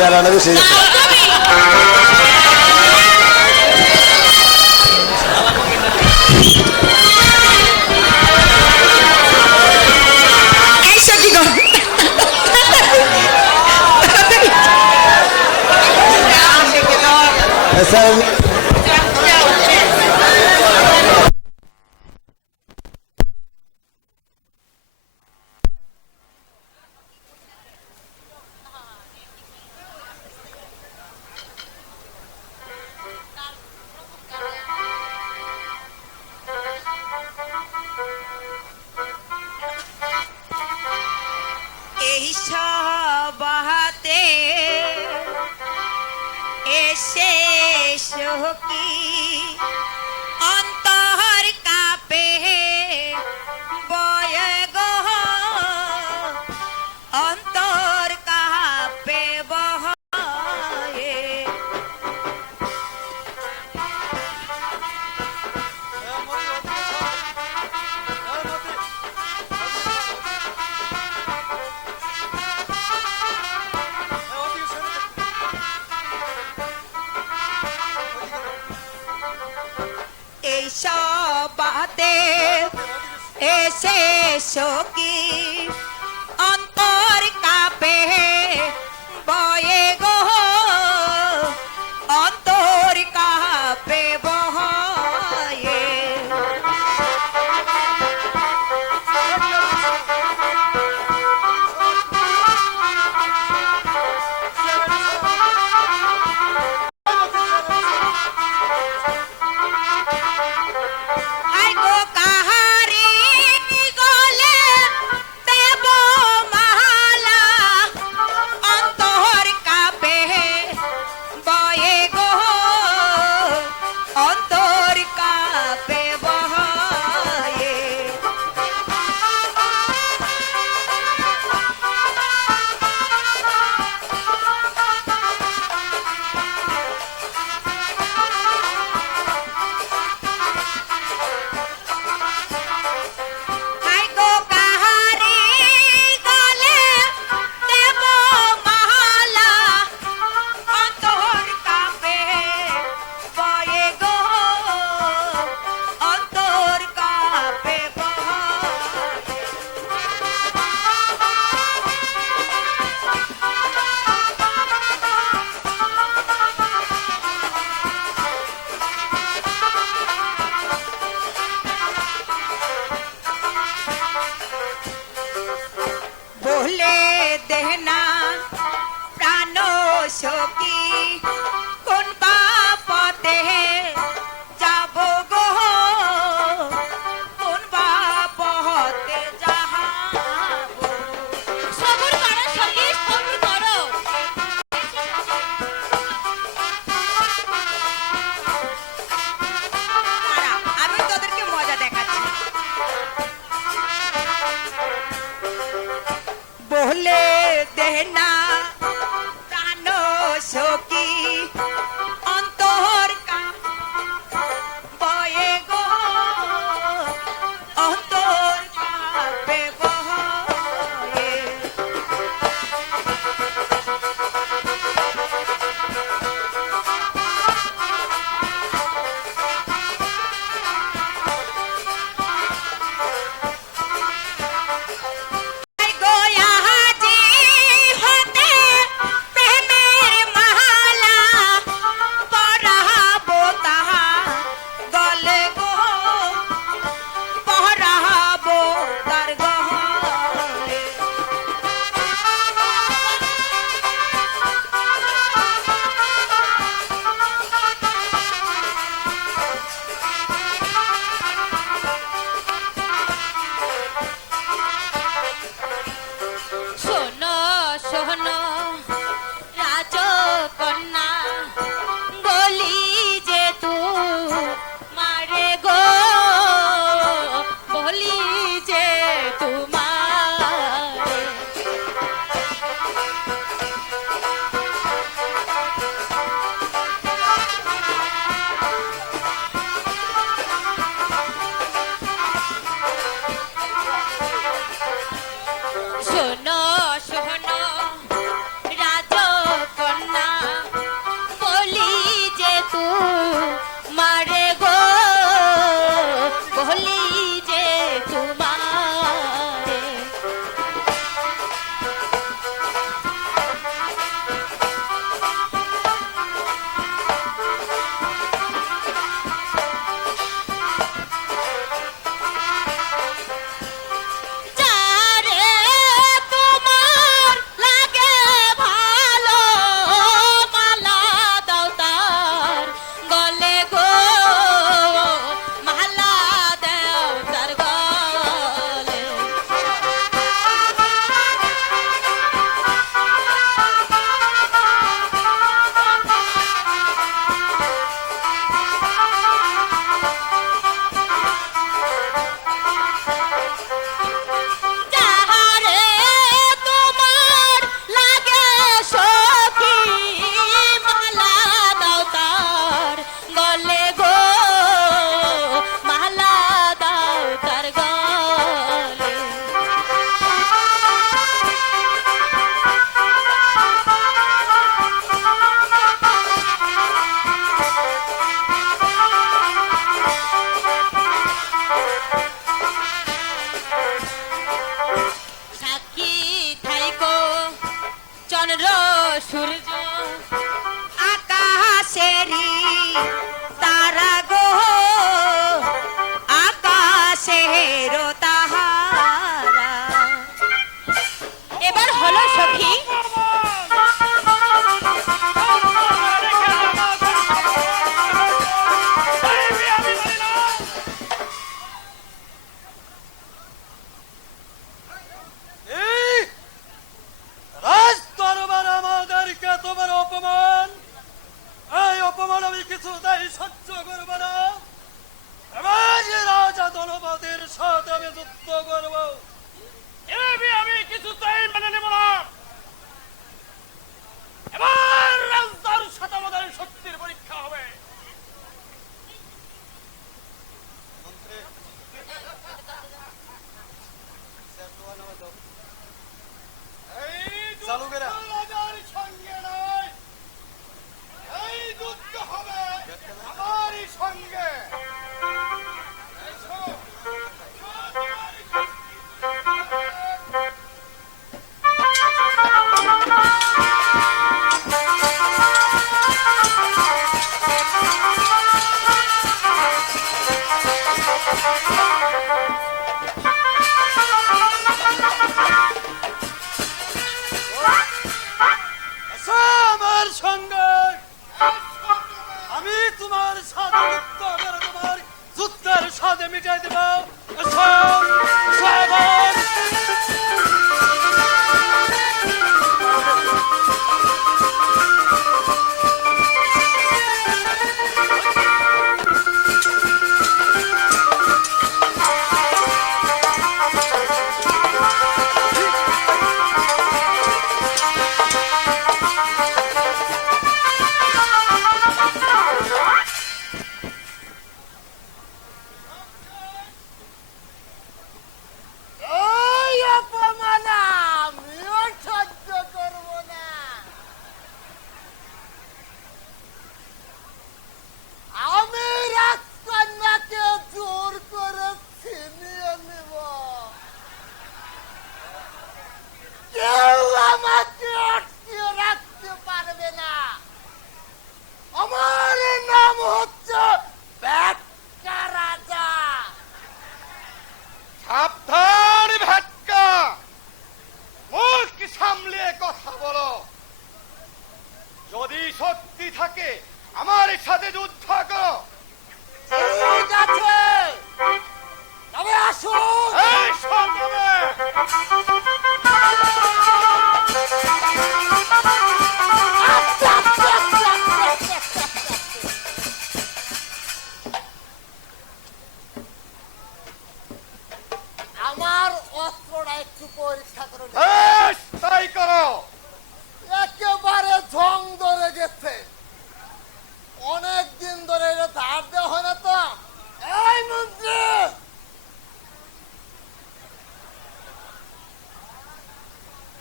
தேவையானது செய்ய That's how Bye.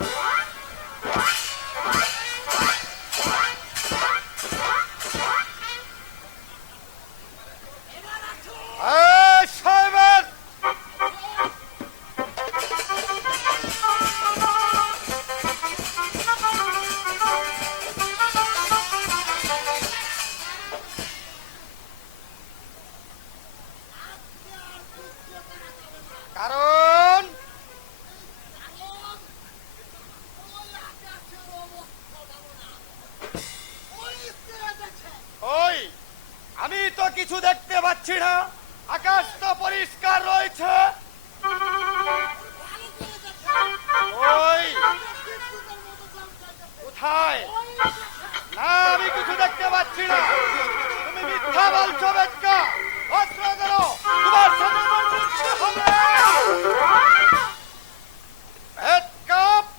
Thank you. না আকাশ তো পরিষ্কার রয়েছে। ওই কোথায়? না আমি কিছু দেখতে পাচ্ছি না। তুমি মিথ্যা বলছো বেটকা অস্ত্র ধরো। তোমার সাথে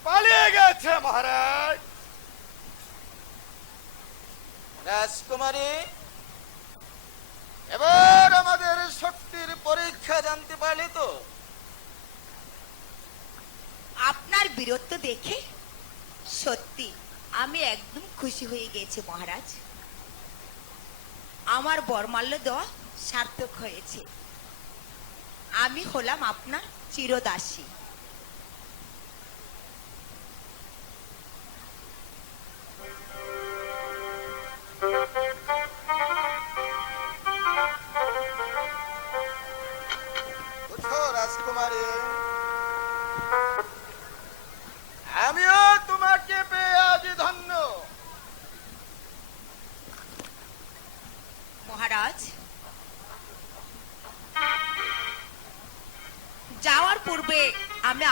পালিয়ে গেছে মহারাজ। রাজকুমারী এবার আমাদের শক্তির পরীক্ষা জানতে পারলে তো। আপনার বীরত্ব দেখে সত্যি আমি একদম খুশি হয়ে গেছি, মহারাজ। আমার বরমাল্য দেওয়া সার্থক হয়েছে। আমি হলাম আপনার চিরদাসী।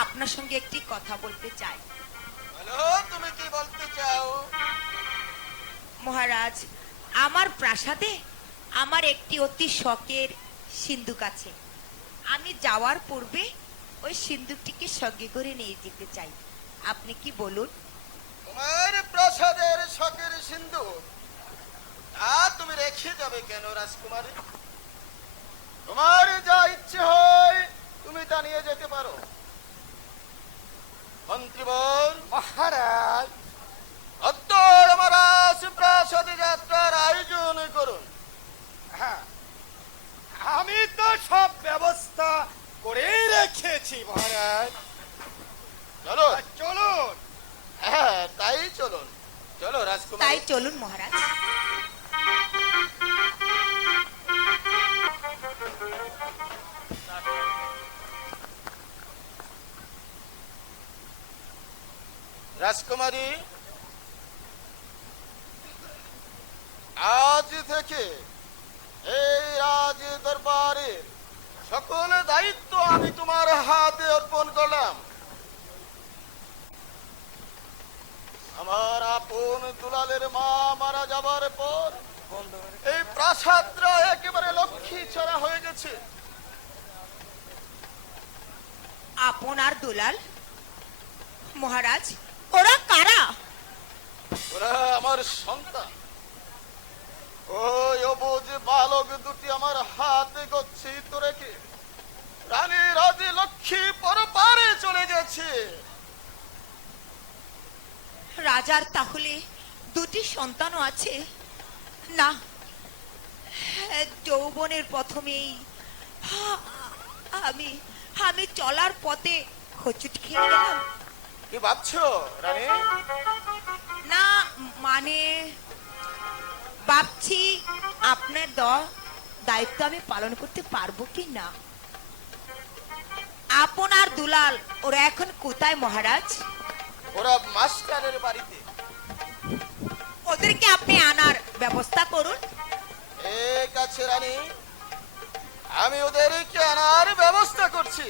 আপনার সঙ্গে একটি কথা বলতে চাই। তুমি কি বলতে চাও? মহারাজ আমার প্রাসাদে আমার একটি অতি শখের সিন্ধুক আছে। আমি যাওয়ার পূর্বে ওই সিন্ধুকটিকে সঙ্গে করে নিয়ে যেতে চাই। আপনি কি বলুন? তোমার প্রাসাদের শখের সিন্ধু তা তুমি রেখে যাবে কেন রাজকুমারী? তোমার যা ইচ্ছে হয় তুমি তা নিয়ে যেতে পারো। মন্ত্রীবর। মহারাজ। অত্তর মহারাজ প্রাসাদে যাত্রার আয়োজন করুন। হ্যাঁ আমি তো সব ব্যবস্থা করে রেখেছি মহারাজ। চলো চলুন। হ্যাঁ তাই চলুন। চলো তাই চলুন মহারাজ। রাজকুমারী, আজ থেকে এই রাজ দরবারের সকল দায়িত্ব আমি তোমার হাতে অর্পণ করলাম। আমার আপন দুলালের মা মারা যাবার পর এই প্রাসাদরা একেবারে লক্ষ্মী ছড়া হয়ে গেছে। আপনার দুলাল? মহারাজ কারা ওরা আমার সন্তান। ওই অবুজ বালক দুটি আমার হাতে গচ্ছিত রেখে রানী রাজি লক্ষ্মী পরপারে চলে গেছে। রাজার তাহলে দুটি সন্তানও আছে? না যৌবনের প্রথমেই আমি আমি চলার পথে হোঁচট খেয়ে গেলাম। কি ভাবছ রানী? না মানে ভাবছি আপনার দেওয়া দায়িত্ব আমি পালন করতে পারব কি না? আপনার দুলাল ওরা এখন কোথায় মহারাজ? ওরা মাস্টারের বাড়িতে। ওদেরকে আপনি আনার ব্যবস্থা করুন। ঠিক আছে রানী। আমি ওদেরকে আনার ব্যবস্থা করছি।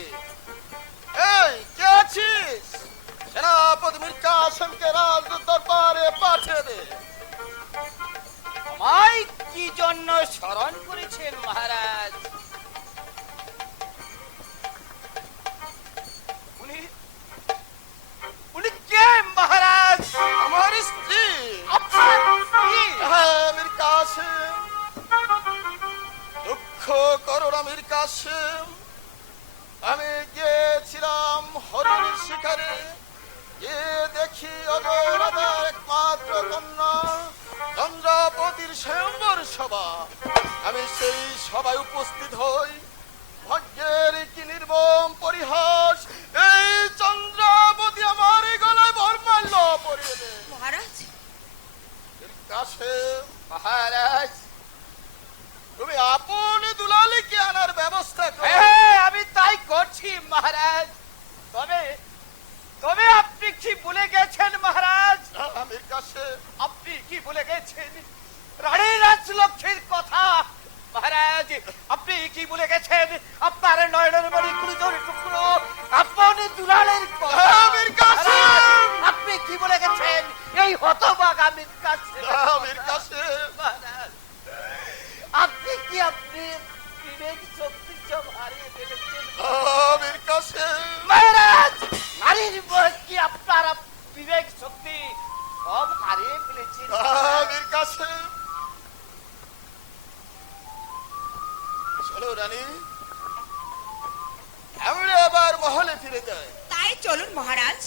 এই কে আছিস? পাঠিয়ে দে। কি জন্য স্মরণ করেছেন মহারাজ? মহারাজ তুমি আপন দুলালিকে আনার ব্যবস্থা করো। হ্যাঁ আমি তাই করছি মহারাজ। তবে তবে আপনি কি ভুলে গেছেন মহারাজ? আমির কাছে আপনি কি ভুলে গেছেন? রানী রাজলক্ষ্মীর কথা মহারাজ আপনি কি ভুলে গেছেন? আপনার নয়নের মণি কুড়িজোর টুকরো আপনি দুলালের কথা। আমির কাছে আমির কাছে আমির কাছে। আপনি কি আপনি বিবেক শক্তি সব হারিয়ে ফেলেছেন? আমির কাছে। মহারাজ নারীর কি আপনার বিবেক শক্তি সব হারিয়ে ফেলেছেন? আমির কাছে। চলো রানী আমরা আবার মহলে ফিরে যাই। তাই চলুন মহারাজ।